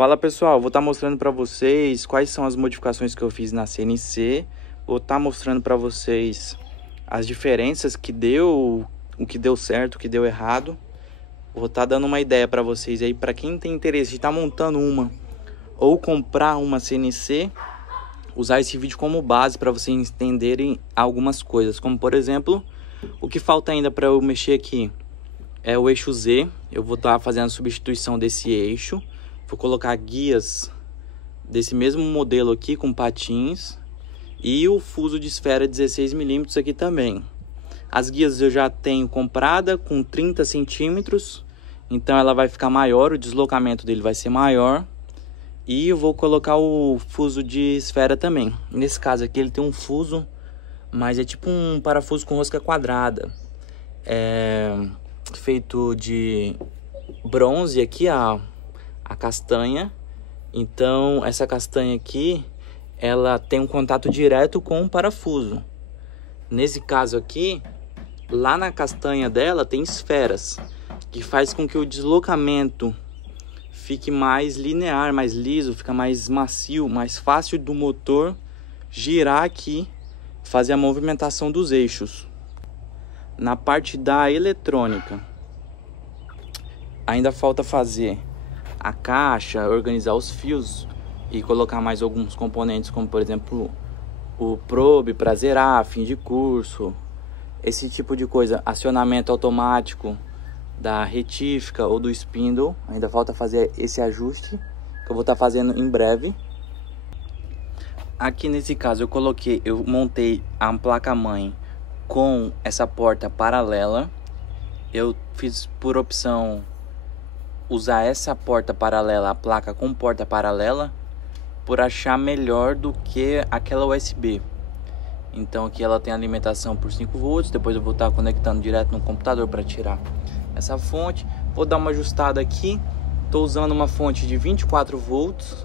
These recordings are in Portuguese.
Fala pessoal, vou estar mostrando para vocês quais são as modificações que eu fiz na CNC. Vou estar mostrando para vocês as diferenças que deu, o que deu certo, o que deu errado. Vou estar dando uma ideia para vocês aí, para quem tem interesse de estar montando uma ou comprar uma CNC, usar esse vídeo como base para vocês entenderem algumas coisas, como por exemplo, o que falta ainda para eu mexer aqui é o eixo Z. Eu vou estar fazendo a substituição desse eixo. Vou colocar guias desse mesmo modelo aqui com patins e o fuso de esfera 16 mm aqui também. As guias eu já tenho comprada com 30 centímetros, então ela vai ficar maior, o deslocamento dele vai ser maior. E eu vou colocar o fuso de esfera também. Nesse caso aqui ele tem um fuso, mas é tipo um parafuso com rosca quadrada. É feito de bronze aqui, a castanha. Então essa castanha aqui, ela tem um contato direto com o parafuso. Nesse caso aqui, lá na castanha dela tem esferas, que faz com que o deslocamento fique mais linear, mais liso, fica mais macio, mais fácil do motor girar aqui, fazer a movimentação dos eixos. Na parte da eletrônica, ainda falta fazer a caixa, organizar os fios e colocar mais alguns componentes, como por exemplo o probe para zerar, fim de curso, esse tipo de coisa, acionamento automático da retífica ou do spindle. Ainda falta fazer esse ajuste que eu vou estar fazendo em breve. Aqui nesse caso eu montei a placa-mãe com essa porta paralela. Eu fiz por opção usar essa porta paralela, a placa com porta paralela, por achar melhor do que aquela USB. Então aqui ela tem alimentação por 5 volts, depois eu vou estar conectando direto no computador para tirar essa fonte. Vou dar uma ajustada aqui. Estou usando uma fonte de 24 volts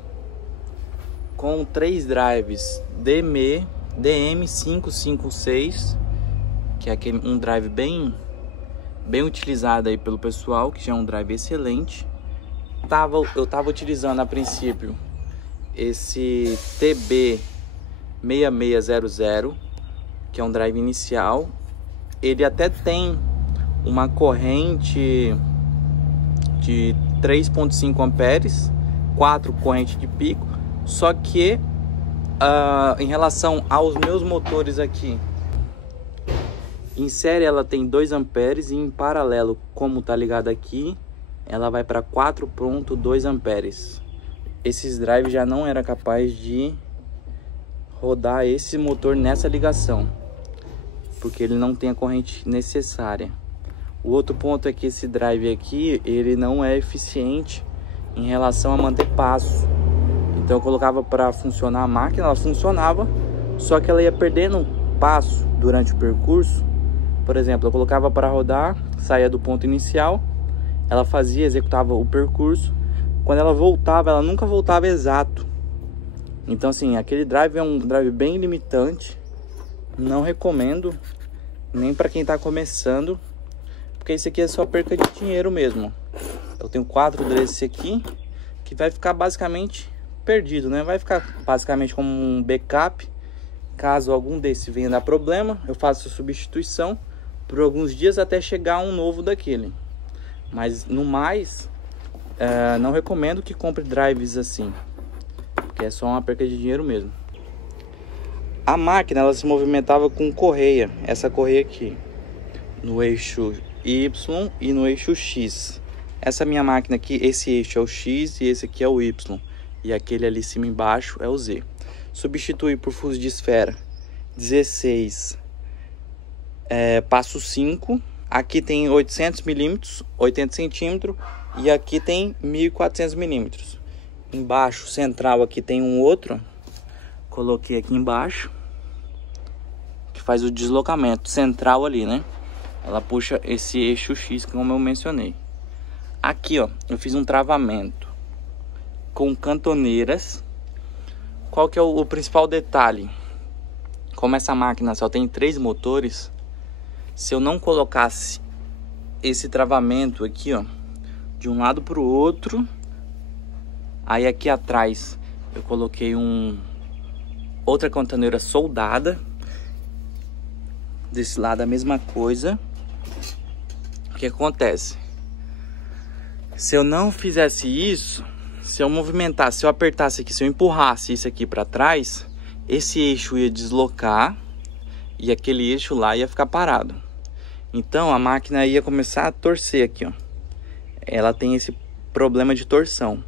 com 3 drives DM556, que é um drive bem utilizado aí pelo pessoal, que já é um drive excelente. Eu estava utilizando a princípio esse TB6600, que é um drive inicial. Ele até tem uma corrente de 3.5 amperes, 4 corrente de pico, só que em relação aos meus motores aqui, em série ela tem 2 amperes e em paralelo, como tá ligado aqui, ela vai para 4.2 amperes. Esses drives já não era capaz de rodar esse motor nessa ligação, porque ele não tem a corrente necessária. O outro ponto é que esse drive aqui, ele não é eficiente em relação a manter passo. Então eu colocava para funcionar a máquina, ela funcionava, só que ela ia perdendo passo durante o percurso. Por exemplo, eu colocava para rodar, saía do ponto inicial, ela executava o percurso. Quando ela voltava, ela nunca voltava exato. Então assim, aquele drive é um drive bem limitante. Não recomendo, nem para quem está começando, porque isso aqui é só perca de dinheiro mesmo. Eu tenho 4 desse aqui, que vai ficar basicamente perdido, né? Vai ficar basicamente como um backup. Caso algum desses venha dar problema, eu faço a substituição por alguns dias até chegar um novo daquele. Mas no mais, não recomendo que compre drives assim, porque é só uma perca de dinheiro mesmo. A máquina, ela se movimentava com correia, essa correia aqui, no eixo Y e no eixo X. Essa minha máquina aqui, esse eixo é o X e esse aqui é o Y, e aquele ali em cima embaixo é o Z. Substitui por fuso de esfera 16 passo 5. Aqui tem 800 mm, 80 centímetros, e aqui tem 1400 milímetros. Embaixo, central, aqui tem um outro, coloquei aqui embaixo, que faz o deslocamento central ali, né? Ela puxa esse eixo X, como eu mencionei. Aqui, ó, eu fiz um travamento com cantoneiras. Qual que é o principal detalhe? Como essa máquina só tem 3 motores, se eu não colocasse esse travamento aqui, ó, de um lado para o outro, Aí aqui atrás eu coloquei outra cantoneira soldada. Desse lado a mesma coisa. O que acontece? Se eu não fizesse isso, se eu movimentasse, se eu apertasse aqui, se eu empurrasse isso aqui para trás, esse eixo ia deslocar e aquele eixo lá ia ficar parado. Então a máquina ia começar a torcer aqui, ó. Ela tem esse problema de torção.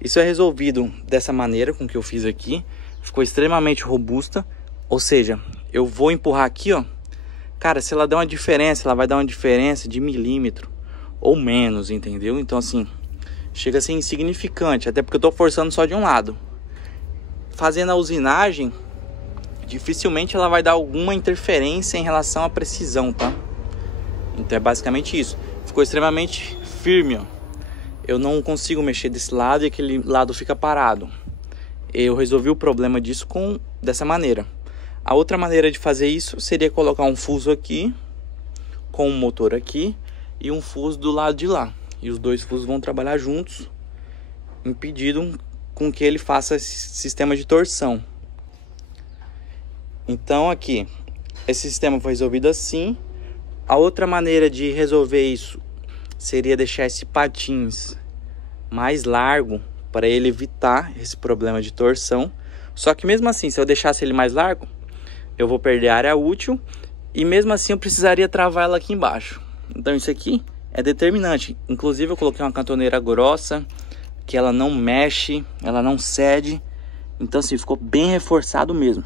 Isso é resolvido dessa maneira com que eu fiz aqui. Ficou extremamente robusta. Ou seja, eu vou empurrar aqui, ó. Cara, se ela der uma diferença, ela vai dar uma diferença de milímetro ou menos, entendeu? Então assim, chega a ser insignificante, até porque eu tô forçando só de um lado. Fazendo a usinagem, dificilmente ela vai dar alguma interferência em relação à precisão, tá? Então é basicamente isso. Ficou extremamente firme, ó. Eu não consigo mexer desse lado e aquele lado fica parado. Eu resolvi o problema disso dessa maneira. A outra maneira de fazer isso seria colocar um fuso aqui, com um motor aqui e um fuso do lado de lá. E os dois fusos vão trabalhar juntos, impedindo com que ele faça esse sistema de torção. Então aqui, esse sistema foi resolvido assim. A outra maneira de resolver isso seria deixar esse patins mais largo para ele evitar esse problema de torção. Só que mesmo assim, se eu deixasse ele mais largo, eu vou perder a área útil e mesmo assim eu precisaria travar ela aqui embaixo. Então isso aqui é determinante. Inclusive eu coloquei uma cantoneira grossa, que ela não mexe, ela não cede. Então assim, ficou bem reforçado mesmo.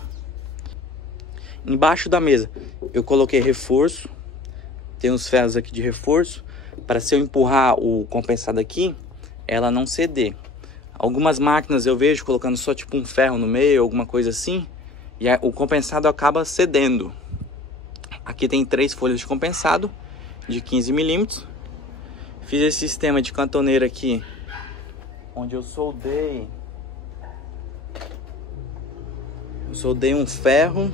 Embaixo da mesa eu coloquei reforço. Tem uns ferros aqui de reforço, para se eu empurrar o compensado aqui, ela não ceder. Algumas máquinas eu vejo colocando só tipo um ferro no meio, alguma coisa assim, e o compensado acaba cedendo. Aqui tem 3 folhas de compensado de 15 milímetros. Fiz esse sistema de cantoneira aqui, onde eu soldei um ferro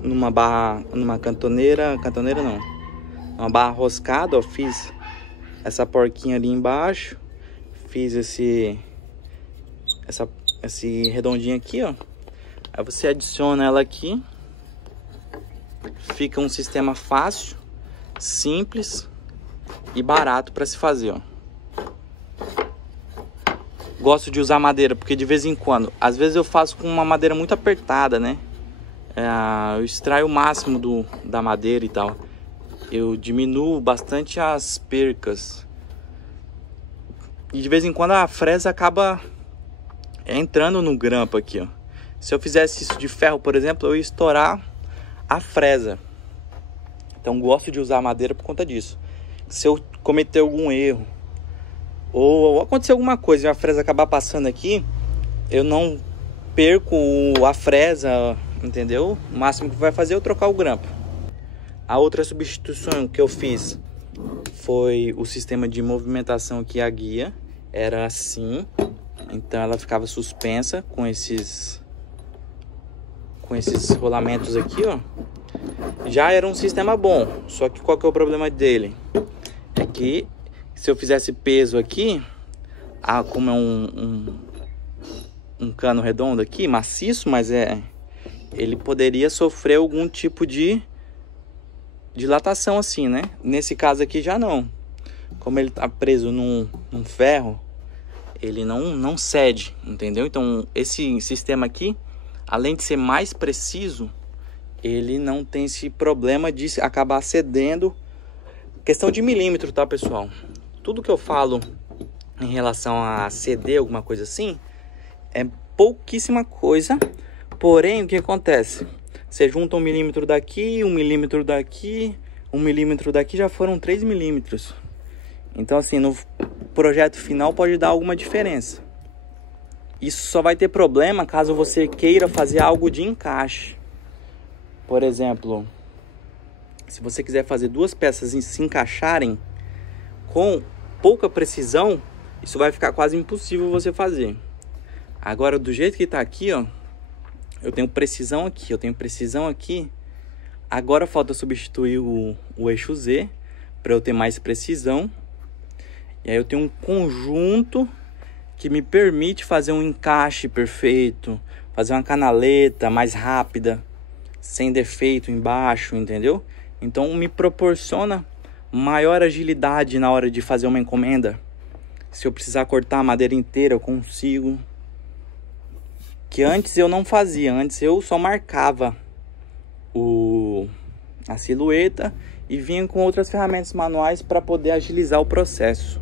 numa barra, numa cantoneira não, uma barra roscada, ó. Fiz essa porquinha ali embaixo, fiz esse redondinho aqui, ó. Aí você adiciona ela aqui, fica um sistema fácil, simples e barato para se fazer, ó. Gosto de usar madeira porque de vez em quando, às vezes eu faço com uma madeira muito apertada, né? Eu extraio o máximo da madeira e tal. Eu diminuo bastante as percas. E de vez em quando a fresa acaba entrando no grampo aqui, ó. Se eu fizesse isso de ferro, por exemplo, eu ia estourar a fresa. Então gosto de usar madeira por conta disso. Se eu cometer algum erro ou acontecer alguma coisa e a fresa acabar passando aqui, eu não perco a fresa, entendeu? O máximo que vai fazer é eu trocar o grampo. A outra substituição que eu fiz foi o sistema de movimentação aqui. A guia era assim, então ela ficava suspensa com esses rolamentos aqui, ó. Já era um sistema bom, só que qual que é o problema dele? É que se eu fizesse peso aqui, como é um cano redondo aqui, maciço, mas ele poderia sofrer algum tipo de dilatação assim, né? Nesse caso aqui já não. Como ele tá preso num ferro, ele não cede, entendeu? Então esse sistema aqui, além de ser mais preciso, ele não tem esse problema de acabar cedendo. Questão de milímetro, tá, pessoal? Tudo que eu falo em relação a ceder, alguma coisa assim, é pouquíssima coisa. Porém, o que acontece? Você junta 1 milímetro daqui, 1 milímetro daqui, 1 milímetro daqui, já foram 3 milímetros. Então assim, no projeto final pode dar alguma diferença. Isso só vai ter problema caso você queira fazer algo de encaixe. Por exemplo, se você quiser fazer 2 peças se encaixarem com pouca precisão, isso vai ficar quase impossível você fazer. Agora, do jeito que tá aqui, ó, eu tenho precisão aqui, eu tenho precisão aqui. Agora falta substituir o eixo Z para eu ter mais precisão. E aí eu tenho um conjunto que me permite fazer um encaixe perfeito, fazer uma canaleta mais rápida, sem defeito embaixo, entendeu? Então me proporciona maior agilidade na hora de fazer uma encomenda. Se eu precisar cortar a madeira inteira, eu consigo. Que antes eu não fazia, antes eu só marcava a silhueta e vinha com outras ferramentas manuais para poder agilizar o processo.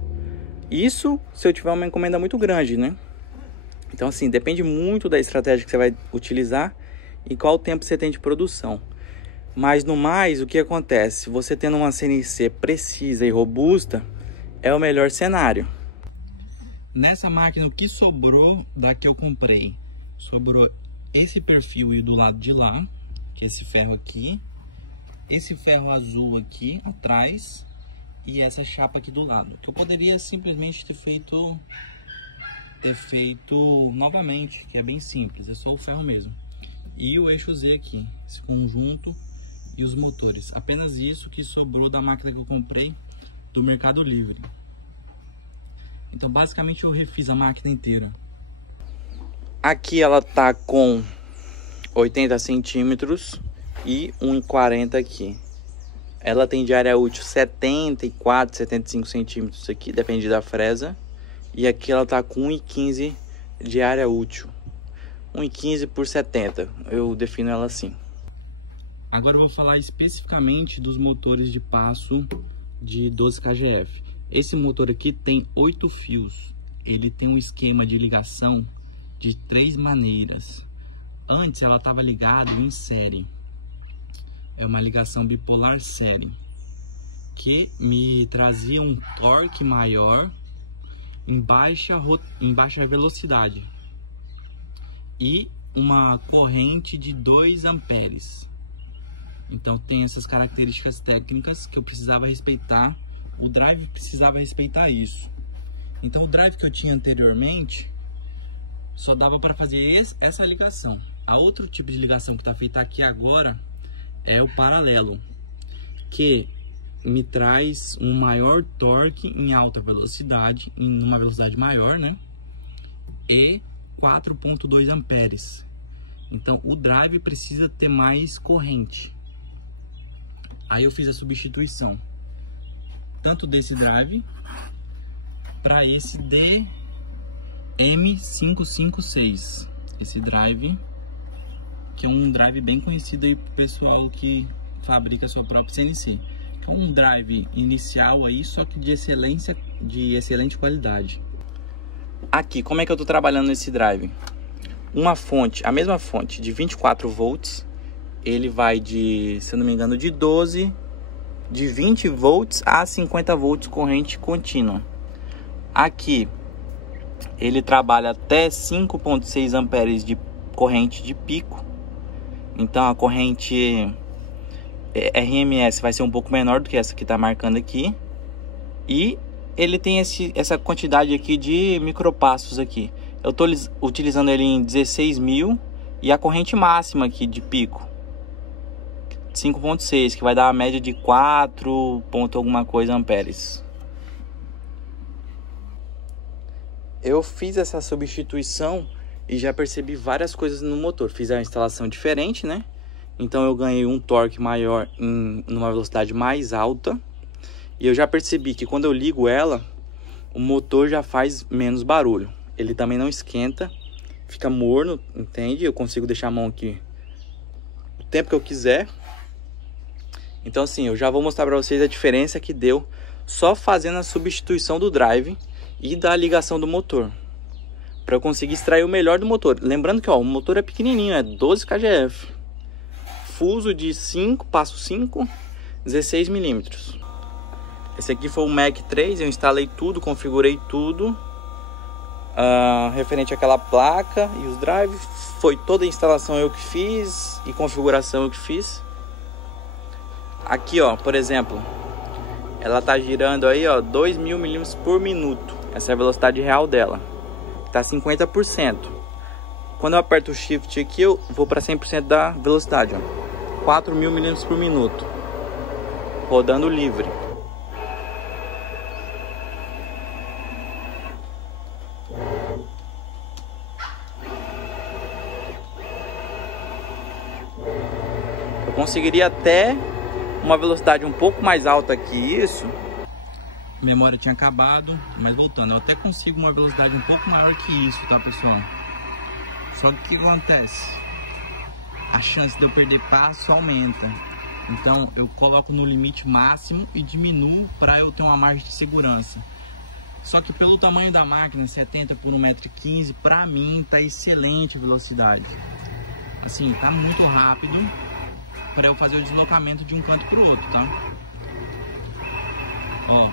Isso se eu tiver uma encomenda muito grande, né? Então assim, depende muito da estratégia que você vai utilizar e qual tempo você tem de produção. Mas no mais, o que acontece? Você tendo uma CNC precisa e robusta, é o melhor cenário. Nessa máquina, o que sobrou da que eu comprei? Sobrou esse perfil e do lado de lá, que é esse ferro aqui, esse ferro azul aqui atrás e essa chapa aqui do lado, que eu poderia simplesmente ter feito novamente, que é bem simples, é só o ferro mesmo. E o eixo Z aqui, esse conjunto e os motores. Apenas isso que sobrou da máquina que eu comprei do Mercado Livre. Então basicamente eu refiz a máquina inteira. Aqui ela tá com 80 centímetros e 1,40 aqui. Ela tem de área útil 74, 75 centímetros aqui, depende da fresa. E aqui ela tá com 1,15 de área útil. 1,15 por 70, eu defino ela assim. Agora eu vou falar especificamente dos motores de passo de 12 kgf. Esse motor aqui tem 8 fios. Ele tem um esquema de ligação de 3 maneiras. Antes ela estava ligada em série. É uma ligação bipolar série, que me trazia um torque maior em baixa velocidade e uma corrente de 2 amperes. Então tem essas características técnicas que eu precisava respeitar. O drive precisava respeitar isso. Então o drive que eu tinha anteriormente só dava para fazer essa ligação. A outro tipo de ligação que está feita aqui agora é o paralelo, que me traz um maior torque em alta velocidade, em uma velocidade maior, né? E 4,2 amperes. Então o drive precisa ter mais corrente. Aí eu fiz a substituição tanto desse drive para esse DM556. Esse drive, que é um drive bem conhecido aí pro pessoal que fabrica sua própria CNC. É um drive inicial aí, só que de excelente qualidade. Aqui, como é que eu tô trabalhando nesse drive? A mesma fonte de 24 volts, ele vai de, se eu não me engano, de 20 volts a 50 volts corrente contínua. Aqui ele trabalha até 5,6 amperes de corrente de pico. Então a corrente RMS vai ser um pouco menor do que essa que está marcando aqui. E ele tem essa quantidade aqui de micropassos aqui. Eu estou utilizando ele em 16.000 e a corrente máxima aqui de pico 5,6, que vai dar a média de 4 ponto alguma coisa amperes. Eu fiz essa substituição e já percebi várias coisas no motor. Fiz a instalação diferente, né? Então eu ganhei um torque maior numa velocidade mais alta. E eu já percebi que quando eu ligo ela, o motor já faz menos barulho. Ele também não esquenta, fica morno, entende? Eu consigo deixar a mão aqui o tempo que eu quiser. Então assim, eu já vou mostrar para vocês a diferença que deu só fazendo a substituição do drive e da ligação do motor, para eu conseguir extrair o melhor do motor. Lembrando que ó, o motor é pequenininho, é 12 kgf, fuso de 5, passo 5, 16 milímetros. Esse aqui foi o Mac 3, eu instalei tudo, configurei tudo referente àquela placa e os drives. Foi toda a instalação eu que fiz e configuração eu que fiz. Aqui ó, por exemplo, ela tá girando aí ó 2.000 milímetros por minuto. Essa é a velocidade real dela, tá 50%. Quando eu aperto o shift aqui, eu vou para 100% da velocidade, ó. 4.000 milímetros por minuto, rodando livre. conseguiria até uma velocidade um pouco mais alta que isso. A memória tinha acabado, mas voltando, eu até consigo uma velocidade um pouco maior que isso, tá, pessoal? Só que o que acontece? A chance de eu perder passo aumenta. Então eu coloco no limite máximo e diminuo para eu ter uma margem de segurança. Só que pelo tamanho da máquina, 70 por 1,15 m, pra mim tá excelente a velocidade. Assim, tá muito rápido para eu fazer o deslocamento de um canto pro outro, tá? Ó,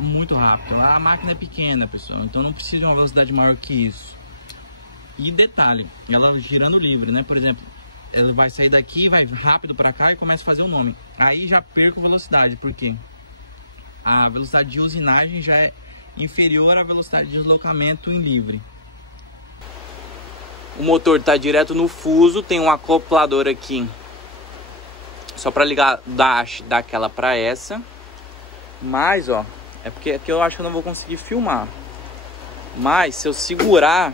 muito rápido. A máquina é pequena, pessoal, então não precisa de uma velocidade maior que isso. E detalhe, ela girando livre, né? Por exemplo, ela vai sair daqui, vai rápido para cá e começa a fazer o nome. Aí já perco velocidade, porque a velocidade de usinagem já é inferior à velocidade de deslocamento em livre. O motor está direto no fuso, tem um acoplador aqui só para ligar da haste daquela para essa. Mas ó, é porque aqui eu acho que eu não vou conseguir filmar. Mas se eu segurar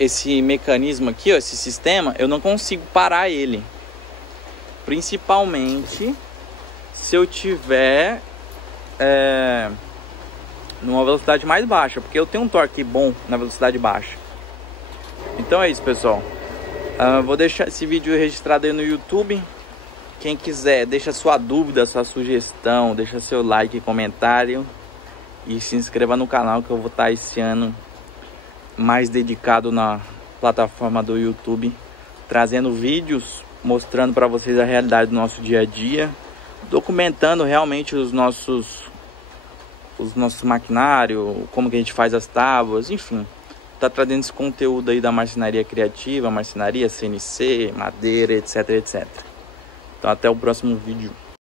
esse mecanismo aqui, ó, esse sistema, eu não consigo parar ele. Principalmente se eu tiver numa velocidade mais baixa, porque eu tenho um torque bom na velocidade baixa. Então é isso, pessoal. Vou deixar esse vídeo registrado aí no YouTube. Quem quiser, deixa sua dúvida, sua sugestão, deixa seu like e comentário. E se inscreva no canal, que eu vou estar esse ano mais dedicado na plataforma do YouTube, trazendo vídeos mostrando para vocês a realidade do nosso dia a dia, documentando realmente os nossos maquinários, como que a gente faz as tábuas, enfim, tá trazendo esse conteúdo aí da marcenaria criativa, marcenaria CNC, madeira, etc, etc. Então até o próximo vídeo.